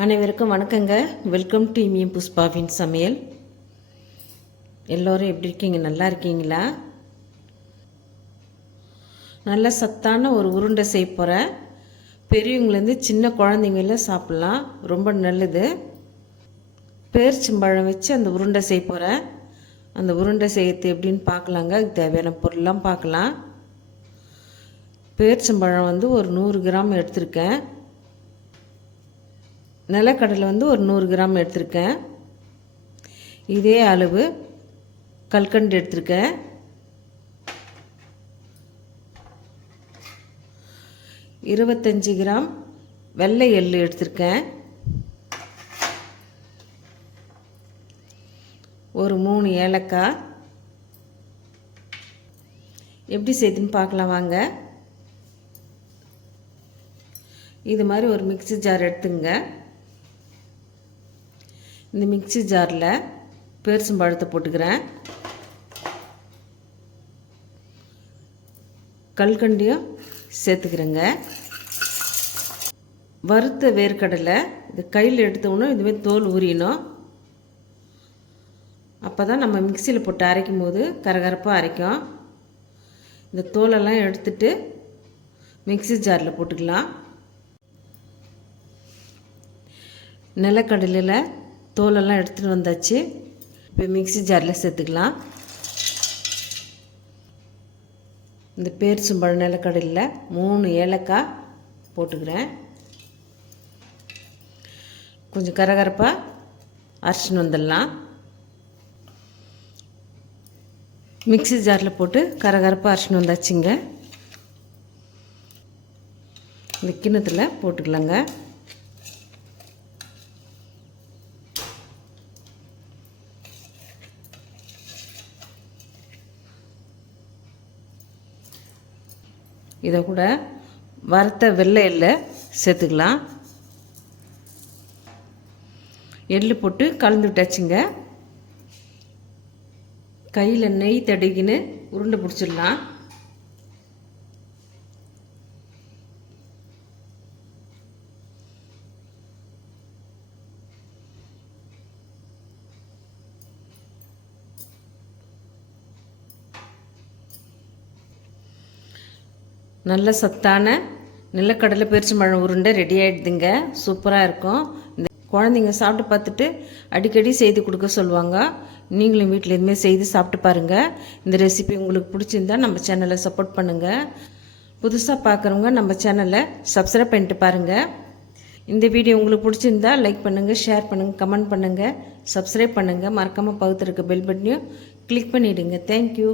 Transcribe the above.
அனைவருக்கும் வணக்கங்க. Welcome to இமியம் புஷ்பாவின் சமையல். எல்லோரும் எப்படி இருக்கீங்க? நல்லா இருக்கீங்களா? நல்ல சத்தான ஒரு உருண்டை செய்ய போகிறேன். பெரியவங்கலேருந்து சின்ன குழந்தைங்கள சாப்பிட்லாம், ரொம்ப நல்லது. பேரிச்சம்பழம் வச்சு அந்த உருண்டை செய்ய போகிறேன். அந்த உருண்டை செய்யறது எப்படின்னு பார்க்கலாங்க. அதுக்கு தேவையான பொருள்லாம் பார்க்கலாம். பேரிச்சம்பழம் ஒரு 100 கிராம் எடுத்திருக்கேன். நிலக்கடலை ஒரு 100 கிராம் எடுத்திருக்கேன். இதே அளவு கல்கண்டு எடுத்திருக்கேன். இருபத்தஞ்சி கிராம் வெள்ளை எள்ளு எடுத்திருக்கேன். ஒரு 3 ஏலக்காய். எப்படி செய்யுதுன்னு பார்க்கலாம் வாங்க. இது மாதிரி ஒரு மிக்ஸி ஜார் எடுத்துங்க. இந்த மிக்ஸி ஜாரில் பேரிச்சம்பழத்தை போட்டுக்கிறேன். கல்கண்டியும் சேர்த்துக்கிறேங்க. வறுத்த வேர்க்கடலை இது கையில் எடுத்தோன்னா இதுமாரி தோல் உரியணும். அப்போ தான் நம்ம மிக்சியில் போட்டு அரைக்கும் போது கரகரப்பாக அரைக்கும். இந்த தோலெல்லாம் எடுத்துட்டு மிக்ஸி ஜாரில் போட்டுக்கலாம். நிலக்கடலையில் தோலெல்லாம் எடுத்துகிட்டு வந்தாச்சு. இப்போ மிக்ஸி ஜாரில் சேர்த்துக்கலாம். இந்த பேரிச்சம்பழம் நிலக்கடலையில் 3 ஏலக்காய் போட்டுக்கிறேன். கொஞ்சம் கரகரப்பாக அரைச்சின்னு வந்துடலாம். மிக்ஸி ஜாரில் போட்டு கரகரப்பாக அரைச்சின்னு வந்தாச்சுங்க. இந்த கிண்ணத்தில் போட்டுக்கலாங்க. இதை கூட வறுத்த வெள்ளை எள்ளை சேர்த்துக்கலாம். எள்ளு போட்டு கலந்து விட்டாச்சுங்க. கையில் நெய் தடவிக்கின்னு உருண்டை பிடிச்சிடலாம். நல்ல சத்தான நிலக்கடலை பேரிச்சம்பழம் உருண்டை ரெடி ஆகிடுதுங்க. சூப்பராக இருக்கும். இந்த குழந்தைங்க சாப்பிட்டு பார்த்துட்டு அடிக்கடி செய்து கொடுக்க சொல்லுவாங்க. நீங்களும் வீட்டில் எதுவுமே செய்து சாப்பிட்டு பாருங்கள். இந்த ரெசிபி உங்களுக்கு பிடிச்சிருந்தா நம்ம சேனலை சப்போர்ட் பண்ணுங்கள். புதுசாக பார்க்குறவங்க நம்ம சேனலை சப்ஸ்கிரைப் பண்ணிட்டு பாருங்கள். இந்த வீடியோ உங்களுக்கு பிடிச்சிருந்தா லைக் பண்ணுங்கள், ஷேர் பண்ணுங்கள், கமெண்ட் பண்ணுங்கள், சப்ஸ்கிரைப் பண்ணுங்கள். மறக்காமல் பக்கத்தில் இருக்க பெல் பட்டனையும் கிளிக் பண்ணிவிடுங்க. தேங்க்யூ.